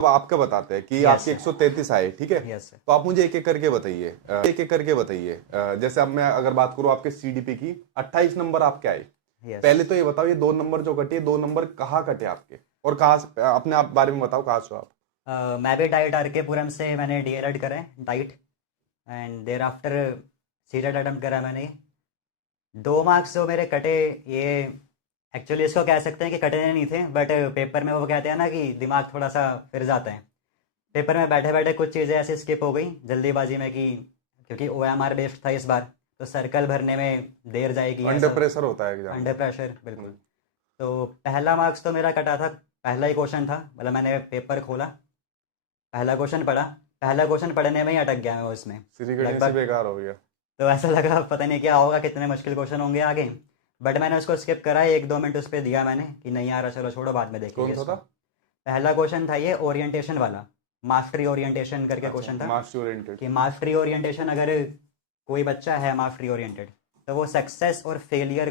अब आपका बताते हैं कि आपके 133 आए, ठीक है। Yes sir. तो आप मुझे एक एक करके बताइए, एक एक करके बताइए। जैसे अब मैं अगर बात करूं आपके सीडीपी की, 28 नंबर आपके आए। यस। पहले तो ये बताओ, ये 2 नंबर जो कटे, 2 नंबर कहाँ कटे आपके, और कहाँ से, अपने आप बारे में बताओ, कहाँ से हो आप। मैं भी डाइट आर के पुरम से मैंने डीएलएड करा है diet, and there after CTET attempt करा मैंने। 2 मार्क्स जो मेरे कटे, ये एक्चुअली इसको कह सकते हैं कि कटे नहीं थे, बट पेपर में वो कहते हैं ना कि दिमाग थोड़ा सा फिर जाता है। पेपर में बैठे बैठे कुछ चीज़ें ऐसे स्किप हो गई जल्दीबाजी में कि क्योंकि ओएमआर बेस्ड था इस बार, तो सर्कल भरने में देर जाएगी अंडर ऐसा। प्रेशर होता है एग्जाम अंडर में। प्रेशर बिल्कुल। हम्म। तो पहला मार्क्स तो मेरा कटा था। पहला ही क्वेश्चन था, मतलब मैंने पेपर खोला, पहला क्वेश्चन पढ़ा, पहला क्वेश्चन पढ़ने में ही अटक गया मैं उसमें श्री गणेश ही लगभग। बेकार हो गया। तो ऐसा लगा पता नहीं क्या होगा, कितने मुश्किल क्वेश्चन होंगे आगे। बट मैंने उसको स्किप करा, 1-2 मिनट उस पर दिया मैंने कि नहीं आ रहा, चलो छोड़ो बाद में देखेंगे कौन सा इसको। था? पहला क्वेश्चन था ये ओरिएंटेशन वाला, मास्टरी ओरिएंटेशन करके अच्छा, क्वेश्चन था। Master oriented. कि मास्टरी ओरिएंटेशन, अगर कोई बच्चा है मास्टरी ओरिएंटेड, तो वो सक्सेस और फेलियर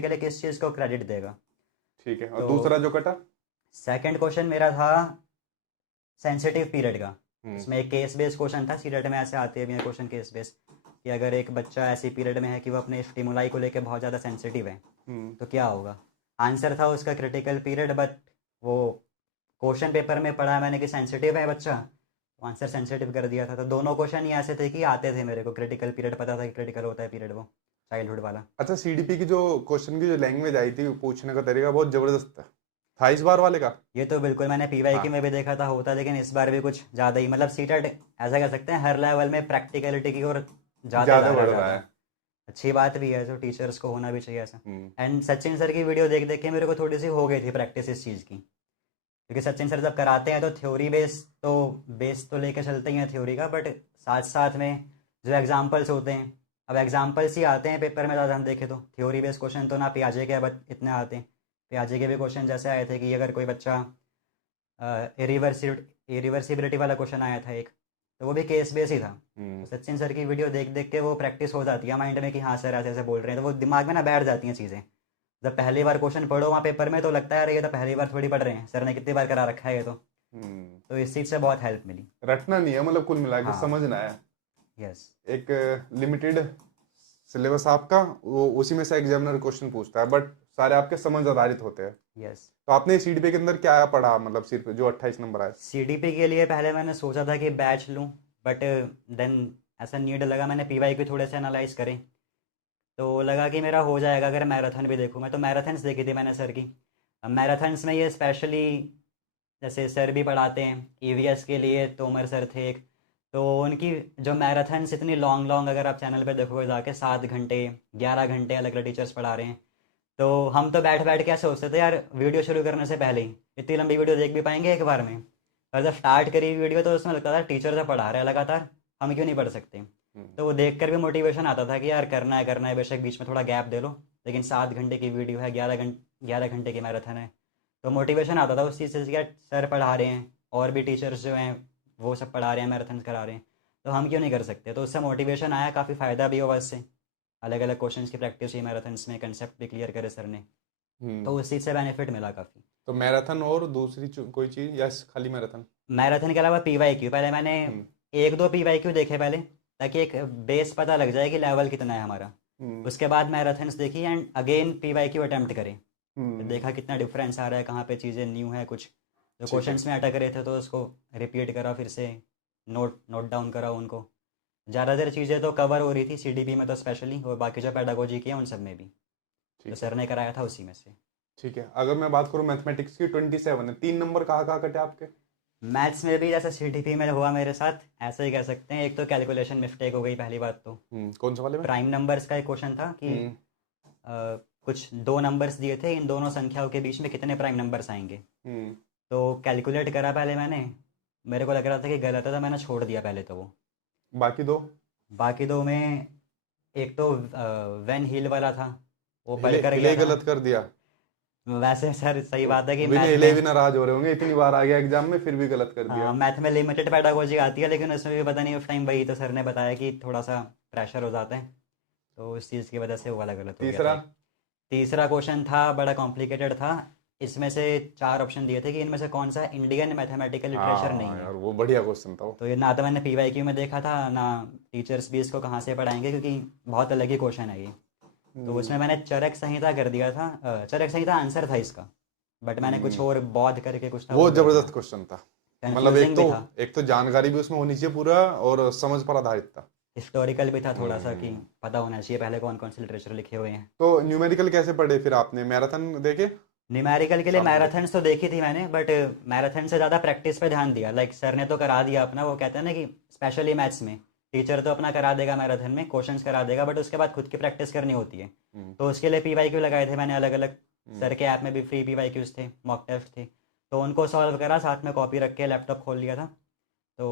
के लिए किस चीज़ को क्रेडिट देगा। ठीक है, और तो दूसरा जो कटा? सेकंड क्वेश्चन मेरा था सेंसिटिव पीरियड का। हम्म। इसमें एक केस बेस्ड क्वेश्चन था, सीटेट में ऐसे आते हैं क्वेश्चन केस बेस्ड, कि अगर एक बच्चा ऐसी पीरियड में है कि वो अपने स्टिमुलाई को लेकर बहुत ज़्यादा सेंसिटिव है, हम्म। तो क्या होगा। आंसर था उसका क्रिटिकल पीरियड, बट वो क्वेश्चन पेपर में पढ़ा मैंने कि सेंसिटिव है बच्चा, तो आंसर सेंसिटिव कर दिया था। तो दोनों क्वेश्चन ही ऐसे थे कि आते थे मेरे को, क्रिटिकल पीरियड पता था कि क्रिटिकल होता है पीरियड वो चाइल्डहुड वाला। अच्छा, सीडीपी की जो क्वेश्चन की जो लैंग्वेज आई थी, पूछने का तरीका बहुत जबरदस्त था इस बार वाले का। ये तो बिल्कुल मैंने पीवाई की हाँ। में भी देखा था होता, लेकिन इस बार भी कुछ ज़्यादा ही, मतलब सीटेट ऐसा कह सकते हैं हर लेवल में प्रैक्टिकलिटी की ओर ज़्यादा ज्यादा जा रहा है बढ़ रहा ज़्यादा। है। अच्छी बात भी है, जो टीचर्स को होना भी चाहिए ऐसा। हम्म। एंड सचिन सर की वीडियो देख देख के मेरे को थोड़ी सी हो गई थी प्रैक्टिस इस चीज़ की, क्योंकि सचिन सर जब कराते हैं तो थ्योरी बेस तो लेके चलते ही हैं थ्योरी का, बट साथ साथ में जो एग्जाम्पल्स होते हैं, अब एग्जाम्पल्स ही आते हैं पेपर में ज़्यादा, हम देखें तो थ्योरी बेस्ड क्वेश्चन तो ना पियाजे के अब इतने आते हैं। पियाजे के भी क्वेश्चन जैसे आए थे कि अगर कोई बच्चा इरिवर्सिबिलिटी वाला क्वेश्चन आया था एक, तो वो भी केस बेस ही था। तो हम्म। सचिन सर की वीडियो देख देख के वो प्रैक्टिस हो जाती है माइंड में कि हाँ सर ऐसे ऐसे बोल रहे हैं, तो वो दिमाग में ना बैठ जाती हैं चीज़ें। जब पहली बार क्वेश्चन पढ़ो वहाँ पेपर में, तो लगता है यार ये तो पहली बार थोड़ी पढ़ रहे हैं, सर ने कितनी बार करा रखा है ये तो। हम्म। तो इस चीज़ से बहुत हेल्प मिली। रटना नहीं है, मतलब कुल मिला के हाँ। समझना है। यस। एक लिमिटेड सिलेबस आपका, वो उसी में से एग्जामिनर क्वेश्चन पूछता है, बट सारे आपके समझ आधारित होते हैं। यस। तो आपने सीडीपी के अंदर क्या पढ़ा, मतलब सिर्फ जो 28 नंबर आए? सीडीपी के लिए पहले मैंने सोचा था कि बैच लूँ, बट देन ऐसा नीड लगा, मैंने पीवाई को थोड़े से एनालाइज करें, तो लगा कि मेरा हो जाएगा अगर मैराथन भी देखूँ। मैं तो मैराथन्स देखी थी मैंने सर की। अब मैराथन्स में ये स्पेशली जैसे सर भी पढ़ाते हैं, ईवीएस के लिए तोमर सर थे एक, तो उनकी जो मैराथन्स इतनी लॉन्ग लॉन्ग, अगर आप चैनल पे देखोगे जाके 7 घंटे 11 घंटे अलग अलग टीचर्स पढ़ा रहे हैं। तो हम तो बैठ बैठ के ऐसे सोचते थे यार वीडियो शुरू करने से पहले ही इतनी लंबी वीडियो देख भी पाएंगे एक बार में। और जब स्टार्ट करी वीडियो तो उसमें लगता था टीचर तो पढ़ा रहे हैं लगातार, हम क्यों नहीं पढ़ सकते। हम्म। तो वो देख कर भी मोटिवेशन आता था कि यार करना है, बेशक बीच में थोड़ा गैप दे लो, लेकिन 7 घंटे की वीडियो है, 11 घंटे की मैराथन है। तो मोटिवेशन आता था उस चीज़ से कि यार सर पढ़ा रहे हैं और भी टीचर्स जो हैं वो सब पढ़ा रहे हैं, मैराथन करा रहे हैं, तो हम क्यों नहीं कर सकते। तो उससे मोटिवेशन आया, काफ़ी फ़ायदा भी हुआ इससे। अलग अलग क्वेश्चंस की प्रैक्टिस हुई मैराथन्स में, कंसेप्ट भी क्लियर करे सर ने, हम्म। तो उस चीज़ से बेनिफिट मिला काफ़ी। तो मैराथन और दूसरी कोई चीज, या खाली मैराथन? मैराथन के अलावा पीवाई क्यू पहले मैंने हम्म। 1-2 पीवाई क्यू देखे पहले, ताकि एक बेस पता लग जाए कि लेवल कितना है हमारा। हम्म। उसके बाद मैराथन्स देखी and again PY Q attempt करे, तो हम्म। देखा कितना डिफरेंस आ रहा है, कहाँ पे चीज़ें न्यू है, कुछ जो ठीक है। क्वेश्चंस में अटक रहे थे तो उसको रिपीट करा, फिर से नोट नोट डाउन करा उनको। ज़्यादातर चीज़ें तो कवर हो रही थी सीडीपी में तो स्पेशली, और बाकी जो पेडागोजी की है उन सब में भी, जो ठीक है। सर ने कराया था उसी में से। ठीक है, अगर मैं बात करूँ मैथमेटिक्स की, 27 है, 3 नंबर कहाँ कहाँ कटे आपके? मैथ्स में भी जैसे सीडीपी में हुआ मेरे साथ, ऐसे ही कह सकते हैं। एक तो कैलकुलेशन मिस्टेक हो गई पहली बात तो। कौन सा वाले में? प्राइम नंबर्स का एक क्वेश्चन था कि हम्म। कुछ दो नंबर्स दिए थे, इन दोनों संख्याओं के बीच में कितने प्राइम नंबर्स आएंगे। हम्म। तो कैलकुलेट करा पहले मैंने, मेरे को लग रहा था कि गलत है, तो मैंने छोड़ दिया पहले तो वो। बाकी दो? बाकी दो में एक तो वेन हील वाला था, वो हिले बढ़कर हिले गया ही था। गलत कर दिया। वैसे सर सही तो बात है कि बिना मैथ हिले में, भी नाराज हो रहे होंगे, इतनी बार आ गया एग्जाम में फिर भी गलत कर हाँ दिया। मैथ में लिमिटेड पेडागोजी आती है, लेकिन उसमें भी पता नहीं उस टाइम वही तो सर ने बताया कि थोड़ा सा प्रेशर हो जाता है, तो उस चीज़ की वजह से वो वाला गलत हो गया था तीसरा? एक। तीसरा क्वेश्चन था, बड़ा कॉम्प्लिकेटेड था, इसमें से 4 ऑप्शन दिए थे कि इनमें से कौन सा इंडियन मैथमेटिकल लिटरेचर नहीं हाँ है। यार वो बढ़िया क्वेश्चन था वो। तो ये ना तो मैंने पीवाईक्यू में देखा था, ना टीचर्स भी इसको कहाँ से पढ़ाएंगे, क्योंकि बहुत अलग ही क्वेश्चन है ये। तो उसमें मैंने चरक संहिता कर दिया था, चरक संहिता आंसर था इसका, बट मैंने कुछ हम्म, और बौद्ध करके कुछ था वो वो कर जबरदस्त दिया। क्वेश्चन था। मतलब कंफ्यूजिंग भी था, एक तो जानकारी भी उसमें होनी चाहिए पूरा, और समझ पर आधारित था। हिस्टोरिकल भी था थोड़ा सा, कि हम्म। पता होना चाहिए पहले कौन कौन से लिटरेचर लिखे हुए हैं। तो न्यूमेरिकल कैसे पढ़े फिर आपने, मैराथन देखे न्यूमेरिकल के लिए सामने देखे? मैराथन्स तो देखी थी मैंने, बट मैराथन से ज़्यादा प्रैक्टिस पे ध्यान दिया। लाइक सर ने तो करा दिया अपना, वो कहते हैं ना कि स्पेशली मैथ्स में टीचर तो अपना करा देगा, मैराथन में क्वेश्चंस करा देगा, बट उसके बाद खुद की प्रैक्टिस करनी होती है। हम्म। तो उसके लिए पीवाईक्यू लगाए थे मैंने अलग अलग। हम्म। सर के ऐप में भी फ्री पीवाईक्यूज थे, मॉक टेस्ट थे, तो उनको सॉल्व करा, साथ में कॉपी रख के लैपटॉप खोल लिया था। तो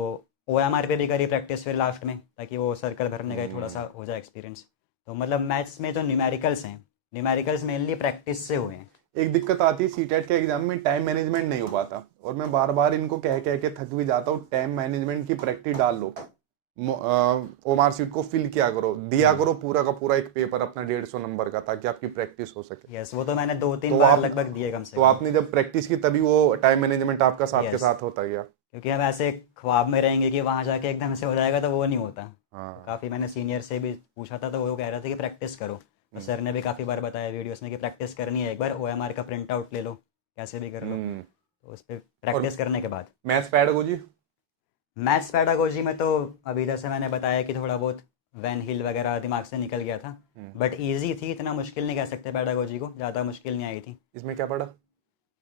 OMR पे भी करी प्रैक्टिस फिर लास्ट में, ताकि वो सर्कल भरने का ही थोड़ा हम्म। सा हो जाए एक्सपीरियंस। तो मतलब मैथ्स में जो न्यूमेरिकल्स हैं, न्यूमेरिकल्स मेनली प्रैक्टिस से हुए हैं। एक दिक्कत आती है सीटेट के एग्जाम में, टाइम मैनेजमेंट नहीं हो पाता, और मैं बार बार इनको कह कह के थक भी जाता हूँ, टाइम मैनेजमेंट की प्रैक्टिस डाल लो। ओमार शीट को फिल किया करो, दिया हम्म। करो पूरा का पूरा एक पेपर अपना 150 नंबर का, ताकि आपकी प्रैक्टिस हो सके। यस, वो तो मैंने 2-3 बार तो लगभग दिए कम से तो कम। आपने जब प्रैक्टिस की तभी वो टाइम मैनेजमेंट आपका साथ के यस, साथ होता गया। क्योंकि हम ऐसे ख्वाब में रहेंगे कि वहाँ जाके एकदम से हो जाएगा, तो वो नहीं होता। तो हाँ। काफ़ी मैंने सीनियर से भी पूछा था, तो वो कह रहे थे कि प्रैक्टिस करो। और हम्म। सर ने भी काफ़ी बार बताया वीडियोस में कि प्रैक्टिस करनी है, एक बार OMR का प्रिंट आउट ले लो, कैसे भी कर लो। हम्म। तो उस पर और प्रैक्टिस करने के बाद मैथ्स पैडागोजी? मैथ्स पैडागोजी में तो अभी जैसे मैंने बताया कि थोड़ा बहुत वैन हिल वगैरह दिमाग से निकल गया था। हम्म। बट इजी थी, इतना मुश्किल नहीं कह सकते पैडागोजी को, ज़्यादा मुश्किल नहीं आई थी। इसमें क्या पढ़ा?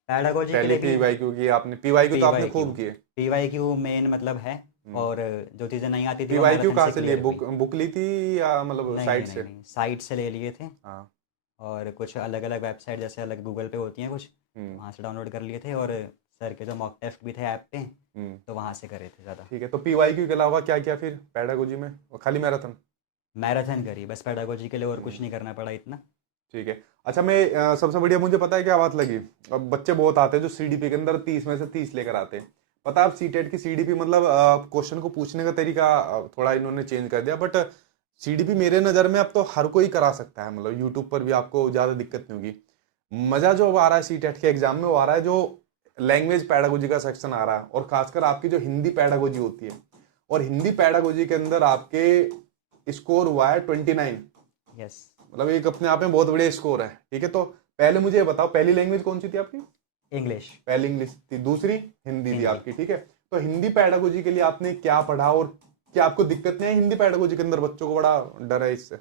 पैडागोजी के पहले लिए भी पीवाईक्यू की आपने, पीवाईक्यू तो आपने पीवाईक्यू खूब किए। पीवाईक्यू मेन मतलब है। हम्म। और जो चीज़ें नहीं आती थी वो पीवाईक्यू मैराथन कहाँ से से लिए, क्लियर हुई। बुक बुक ली थी या मतलब नहीं नहीं साइट नहीं से? नहीं, साइट से ले लिए थे। हाँ। और कुछ अलग अलग वेबसाइट जैसे अलग गूगल पे होती हैं कुछ, हम्म। वहाँ से डाउनलोड कर लिए थे। और सर के जो मॉक टेस्ट भी थे ऐप पे, हम्म। तो वहाँ से करे थे ज़्यादा। ठीक है, तो पीवाईक्यू के अलावा क्या किया फिर पैडागोजी में, और खाली मैराथन? मैराथन करी बस पैडागोजी के लिए, और हम्म। कुछ नहीं करना पड़ा इतना। ठीक है। अच्छा, मैं सबसे बढ़िया मुझे पता है क्या बात लगी, अब बच्चे बहुत आते हैं जो सीडीपी के अंदर 30 में से 30 लेकर आते हैं। पता है, आप सीटेट की सीडीपी मतलब क्वेश्चन को पूछने का तरीका थोड़ा इन्होंने चेंज कर दिया, बट सीडीपी मेरे नज़र में अब तो हर कोई करा सकता है, मतलब यूट्यूब पर भी आपको ज़्यादा दिक्कत नहीं होगी। मजा जो अब आ रहा है सीटेट के एग्जाम में, वो आ रहा है जो लैंग्वेज पैडागोजी का सेक्शन आ रहा है, और खासकर आपकी जो हिंदी पैडागोजी होती है, और हिंदी पैडागोजी के अंदर आपके स्कोर हुआ है 29। यस, मतलब एक अपने आप में बहुत बढ़िया स्कोर है। ठीक है, तो पहले मुझे ये बताओ, पहली लैंग्वेज कौन सी थी आपकी? इंग्लिश। पहली इंग्लिश थी, दूसरी हिंदी थी हिंदी। आपकी। ठीक है, तो हिंदी पैडागोजी के लिए आपने क्या पढ़ा, और क्या आपको दिक्कत नहीं है हिंदी पैडागोजी के अंदर? बच्चों को बड़ा डर है इससे।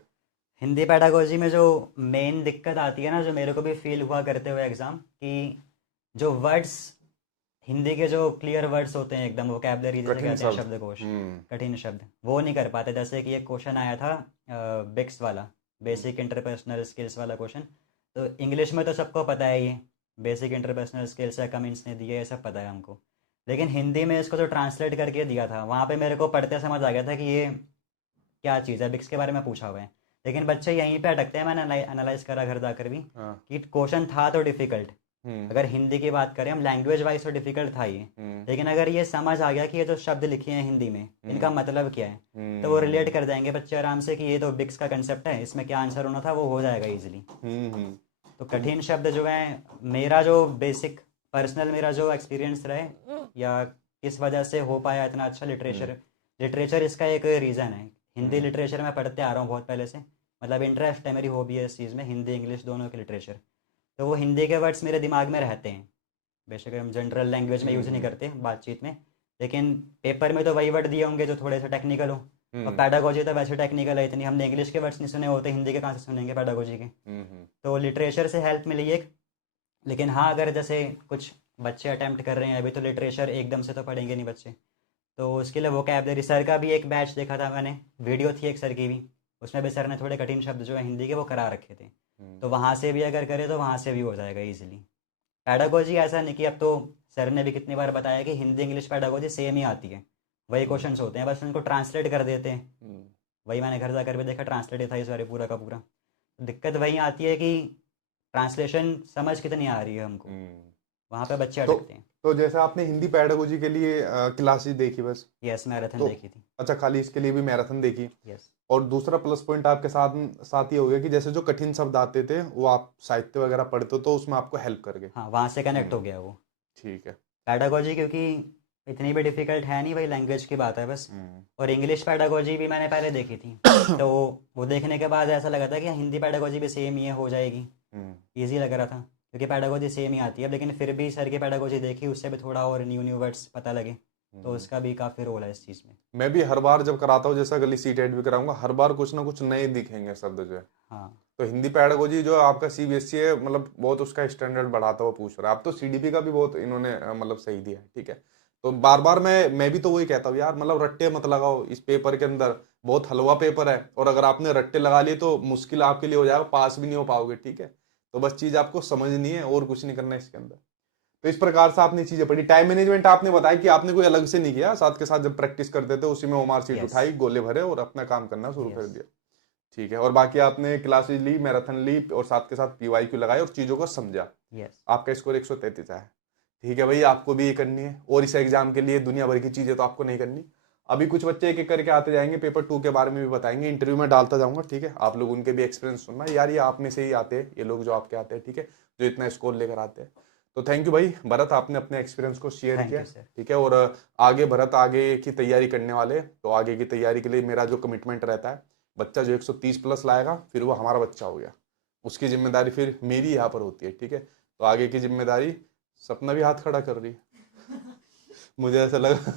हिंदी पैडागोजी में जो मेन दिक्कत आती है ना, जो मेरे को भी फील हुआ करते हुए एग्ज़ाम, कि जो वर्ड्स, हिंदी के जो क्लियर वर्ड्स होते हैं एकदम, वोकैबलरी जिसे कठिन कहते हैं, शब्द। शब्दकोश, हम्म। कठिन शब्द वो नहीं कर पाते। जैसे कि एक क्वेश्चन आया था बिक्स वाला, हम्म। बेसिक इंटरपर्सनल स्किल्स वाला क्वेश्चन। तो इंग्लिश में तो सबको पता है ये बेसिक इंटरपर्सनल स्किल्स है, कमेंट्स ने दिए, ये सब पता है हमको। लेकिन हिंदी में इसको जो ट्रांसलेट करके दिया था, वहाँ पे मेरे को पढ़ते समझ आ गया था कि ये क्या चीज़ है, बिक्स के बारे में पूछा हुआ है। लेकिन बच्चे यहीं पे अटकते हैं, मैंने एनालाइज करा घर जाकर भी, हाँ। कि क्वेश्चन था तो डिफ़िकल्ट। हम्म। अगर हिंदी की बात करें हम, लैंग्वेज वाइज तो डिफ़िकल्ट था ये। हम्म। लेकिन अगर ये समझ आ गया कि ये जो शब्द लिखे हैं हिंदी में, इनका हम्म। मतलब क्या है, तो वो हम्म। रिलेट कर जाएंगे बच्चे आराम से, कि ये तो बिक्स का कंसेप्ट है, इसमें क्या आंसर होना था, वो हो जाएगा ईजिली। हम्म। तो तो कठिन शब्द जो हैं, मेरा जो बेसिक पर्सनल मेरा जो एक्सपीरियंस रहे, या किस वजह से हो पाया इतना अच्छा हम्म। लिटरेचर, लिटरेचर इसका एक रीज़न है। हिंदी हम्म। लिटरेचर मैं पढ़ते आ रहा हूँ बहुत पहले से, मतलब इंटरेस्ट है, मेरी हॉबी है इस चीज़ में, हिंदी इंग्लिश दोनों के लिटरेचर। तो वो हिंदी के वर्ड्स मेरे दिमाग में रहते हैं। बेशक हम जनरल लैंग्वेज में यूज़ नहीं हम्म। करते बातचीत में, लेकिन पेपर में तो वही वर्ड दिए होंगे जो थोड़े से टेक्निकल हो। और हम्म। पैडागोजी तो वैसे टेक्निकल है इतनी, हमने इंग्लिश के वर्ड्स नहीं सुने होते, हिंदी के कहाँ से सुनेंगे पैडागोजी के। हम्म। तो लिटरेचर से हेल्प मिली एक। लेकिन हाँ, अगर जैसे कुछ बच्चे अटेम्प्ट कर रहे हैं अभी, तो लिटरेचर एकदम से तो पढ़ेंगे नहीं बच्चे। तो उसके लिए वोकैबलरी, सर का भी एक बैच देखा था मैंने, वीडियो थी एक सर की भी, उसमें भी सर ने थोड़े कठिन शब्द जो है हिंदी के वो करा रखे थे। हम्म। तो वहाँ से भी अगर करें तो वहाँ से भी हो जाएगा ईजिली। पैडागोजी ऐसा नहीं कि, अब तो सर ने भी कितनी बार बताया कि हिंदी इंग्लिश पैडागोजी सेम ही आती है, वही हम्म। क्वेश्चंस होते हैं, बस उनको ट्रांसलेट कर देते हैं। हम्म। वही मैंने घर जाकर भी देखा, ट्रांसलेट था इस बार पूरा का पूरा। दिक्कत वही आती है कि ट्रांसलेशन समझ कितनी आ रही है हमको, हम्म। वहाँ पे बच्चे तो अटकते हैं। तो जैसे आपने हिंदी पैडागोजी के लिए क्लासेस देखी बस, यस, मैराथन तो देखी थी। अच्छा, खाली इसके लिए भी मैराथन देखी? यस। और दूसरा प्लस पॉइंट आपके साथ साथ ये हो गया कि जैसे जो कठिन शब्द आते थे वो आप साहित्य वगैरह पढ़ते हो तो उसमें आपको हेल्प कर गए। हाँ, वहाँ से कनेक्ट हो हम्म। गया वो। ठीक है। पैडागोजी क्योंकि इतनी भी डिफ़िकल्ट है नहीं भाई, लैंग्वेज की बात है बस। हम्म। और इंग्लिश पैडागोजी भी मैंने पहले देखी थी, तो वो देखने के बाद ऐसा लगा था कि हिंदी पैडागोजी भी सेम ही है, हो जाएगी, हम्म। ईजी लग रहा था क्योंकि पैडागोजी सेम ही आती है। लेकिन फिर भी सर की पैडागोजी देखी, उससे भी थोड़ा और न्यू न्यू वर्ड्स पता लगे, तो हम्म। उसका भी काफ़ी रोल है इस चीज़ में। मैं भी हर बार जब कराता हूँ, जैसा अगली सीटेट भी कराऊंगा, हर बार कुछ ना कुछ नए दिखेंगे शब्द जो है। हाँ। तो हिंदी पैडागोजी जो आपका सीबीएसई है, मतलब बहुत उसका स्टैंडर्ड बढ़ाता हुआ पूछ रहा है। आप तो सीडीपी का भी बहुत इन्होंने मतलब सही दिया है, ठीक है। तो बार बार मैं भी तो वही कहता हूँ यार, मतलब रट्टे मत लगाओ इस पेपर के अंदर, बहुत हलवा पेपर है, और अगर आपने रट्टे लगा लिए तो मुश्किल आपके लिए हो जाएगा, पास भी नहीं हो पाओगे, ठीक है। तो बस चीज आपको समझनी है और कुछ नहीं करना है इसके अंदर। तो इस प्रकार से आपने चीजें पढ़ी। टाइम मैनेजमेंट आपने बताया कि आपने कोई अलग से नहीं किया, साथ के साथ जब प्रैक्टिस करते थे उसी में ओमार सीट यस। उठाई, गोले भरे और अपना काम करना शुरू कर यस। दिया। ठीक है। और बाकी आपने क्लासेस ली, मैराथन ली, और साथ के साथ पीवाईक्यू लगाई और चीजों को समझा। यस। आपका स्कोर 133 आया। ठीक है भाई, आपको भी ये करनी है, और इस एग्जाम के लिए दुनिया भर की चीजें तो आपको नहीं करनी। अभी कुछ बच्चे एक एक करके आते जाएंगे, पेपर 2 के बारे में भी बताएंगे, इंटरव्यू में डालता जाऊंगा, ठीक है। आप लोग उनके भी एक्सपीरियंस सुनना यार, ये आप में से ही आते हैं ये लोग जो आपके आते हैं, ठीक है, जो इतना स्कोर लेकर आते हैं। तो थैंक यू भाई भरत, आपने अपने एक्सपीरियंस को शेयर थैंक किया, यू सर। ठीक है। और आगे भरत आगे की तैयारी करने वाले, तो आगे की तैयारी के लिए मेरा जो कमिटमेंट रहता है, बच्चा जो 130 प्लस लाएगा फिर वो हमारा बच्चा हो गया, उसकी जिम्मेदारी फिर मेरी यहाँ पर होती है, ठीक है। तो आगे की जिम्मेदारी, सपना भी हाथ खड़ा कर रही है। मुझे ऐसा लगा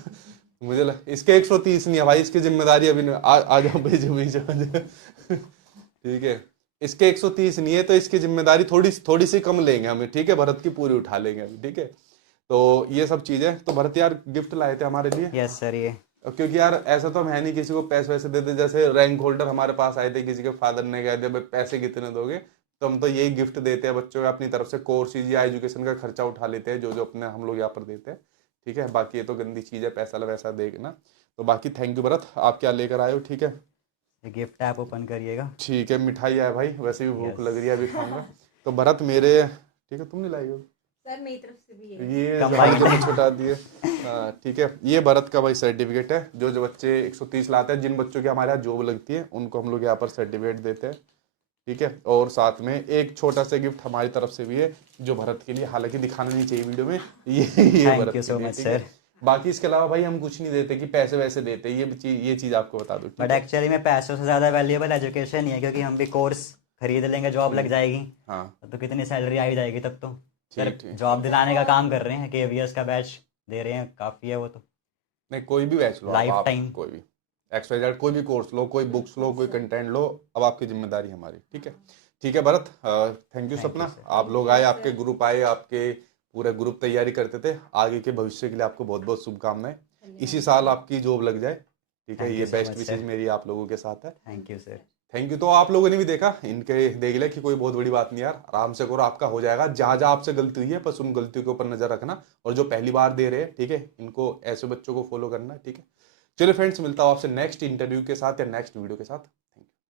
इसके 130 नहीं है भाई, इसकी जिम्मेदारी अभी नहीं, आ जाओ भेजो भेजो ठीक है। इसके 130 नहीं है तो इसकी जिम्मेदारी थोड़ी थोड़ी सी कम लेंगे हम, ठीक है। भरत की पूरी उठा लेंगे अभी, ठीक है। तो ये सब चीजें, तो भरत यार गिफ्ट लाए थे हमारे लिए, यस सर। ये क्योंकि यार ऐसा तो हम है नहीं किसी को पैसे वैसे देते, जैसे रैंक होल्डर हमारे पास आए थे, किसी के फादर ने कह दिया भाई पैसे कितने दोगे, तो हम तो यही गिफ्ट देते हैं बच्चों को, अपनी तरफ से कोर्सेज या एजुकेशन का खर्चा उठा लेते हैं, जो जो अपने हम लोग यहाँ पर देते हैं, ठीक है। बाकी ये तो गंदी चीज है पैसा वैसा देखना। तो बाकी थैंक यू भरत, आप क्या लेकर आए हो, ठीक है। गिफ्ट आप ओपन करिएगा। ठीक है, मिठाई है भाई, वैसे भी भूख यस। लग रही है, अभी खाऊंगा। तो भरत मेरे, ठीक है, तुम नहीं लाई हो सर मेरी तरफ से भी है। ये Combined। जो छुटा दिए, हाँ, ठीक है। ये भरत का भाई सर्टिफिकेट है, जो जो बच्चे 130 लाते हैं, जिन बच्चों की हमारे यहाँ जॉब लगती है उनको हम लोग यहाँ पर सर्टिफिकेट देते हैं, ठीक है। और साथ में एक छोटा सा गिफ्ट हमारी तरफ से भी है, जो भरत के लिए, हालांकि दिखाना नहीं चाहिए वीडियो में, ये थैंक भरत यू के सो लिए, मच ठीक है। सर। बाकी इसके अलावा भाई हम कुछ नहीं देते कि पैसे वैसे देते, ये चीज आपको बता दूं, ठीक बट है। एक्चुअली में पैसों से ज़्यादा वैल्यूएबल एजुकेशन ही है, क्योंकि हम भी कोर्स खरीद लेंगे, जॉब लग जाएगी, हाँ, तो कितनी सैलरी आ ही जाएगी तब तो। सर ठीक ठीक। जॉब दिलाने का काम कर रहे हैं, KVS का बैच दे रहे हैं, काफ़ी है वो तो। नहीं, कोई भी बैच लो लाइफ आप टाइम। कोई भी XYZ कोई भी कोर्स लो, कोई बुक्स लो, कोई कंटेंट लो, अब आपकी जिम्मेदारी हमारी, ठीक है। ठीक है भरत, थैंक यू थैंक सपना, यू सर। आप लोग आए, आपके ग्रुप आए, आपके पूरे ग्रुप तैयारी करते थे, आगे के भविष्य के लिए आपको बहुत बहुत शुभकामनाएं। इसी साल आपकी जॉब लग जाए, ठीक है। थैंक ये यू सो बेस्ट मच विशेष सर। मेरी आप लोगों के साथ है। Thank you sir. Thank you. तो आप लोगों ने भी देखा, इनके देख लिया कि कोई बहुत बड़ी बात नहीं यार, आराम से करो, आपका हो जाएगा। जहां जहां आपसे गलती हुई है बस उन गलतियों के ऊपर नजर रखना, और जो पहली बार दे रहे हैं, ठीक है, इनको ऐसे बच्चों को फॉलो करना, ठीक है। चलिए फ्रेंड्स, मिलता हूँ आपसे नेक्स्ट इंटरव्यू के साथ या नेक्स्ट वीडियो के साथ।